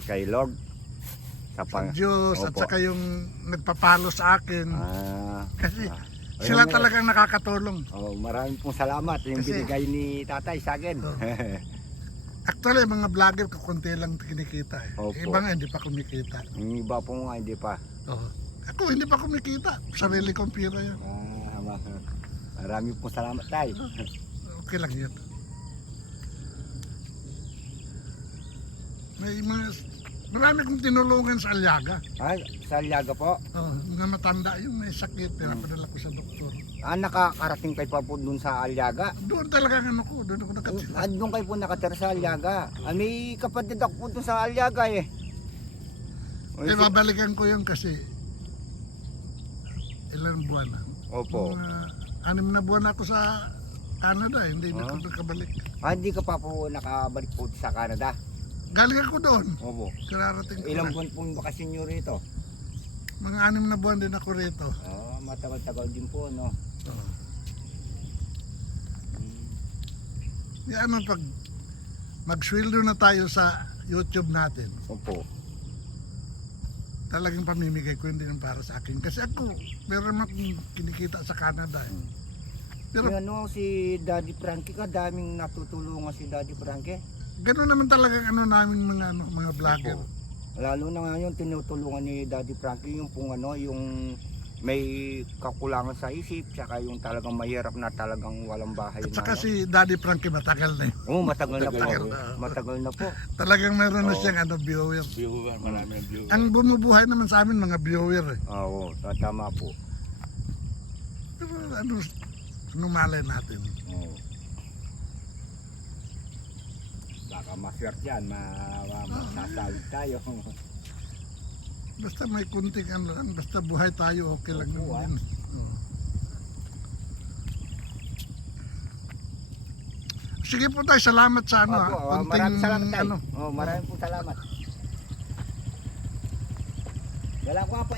Kay Lord sa Diyos at saka yung nagpapalo sa akin. Kasi sila talagang nakakatulong. Maraming pong salamat yung binigay ni tatay sa akin. Actually, mga vlogger kakunti lang kinikita eh. Iba nga hindi pa kumikita. Yung iba po nga hindi pa. Ako hindi pa kumikita. Sarili kong pira yan. Maraming pong salamat tay. Okay lang yun. Marami kong tinulungan sa Aliaga. Sa Aliaga po? Na matanda yung may sakit, pinapadala ko sa doktor. Nakakarating kayo pa po dun sa Aliaga? Doon talaga doon ako nakatira. Doon kayo po nakatira sa Aliaga. May kapatid ako po dun sa Aliaga eh. Pero babalikan ko yun kasi ilang buwan na. Opo. 6 na buwan ako sa Canada, hindi na ako nakabalik. Hindi ka pa po nakabalik po sa Canada? Galing ako doon. Opo. Kararating ko ilang buwan pong bakasyon nyo rito? Mga 6 na buwan din ako rito. Matagal-tagal din po, no? Yan ang pag magsweldo na tayo sa YouTube natin. Opo. Talagang pamimigay ko hindi para sa akin. Kasi ako, meron akong kinikita sa Canada. Pero si Daddy Frankie ka, daming natutulungan si Daddy Frankie. Ganoon naman talaga namin mga vlogger. Opo. Lalo na ngayon tinutulungan ni Daddy Frankie yung yung may kakulangan sa isip, saka yung talagang mahirap na talagang walang bahay. At saka si Daddy Frankie matagal na matagal na po. Matagal na po. Talagang meron na siyang viewer. Marami ng viewer. Ang bumubuhay naman sa amin mga viewer eh. Oo, tama po. Pero numalay natin. Baka maswerte yan, masasawid tayo. Basta may kunting basta buhay tayo, okay lang naman. Sige po tayo, salamat sa maraming salamat tayo. Maraming po salamat. Wala ko pa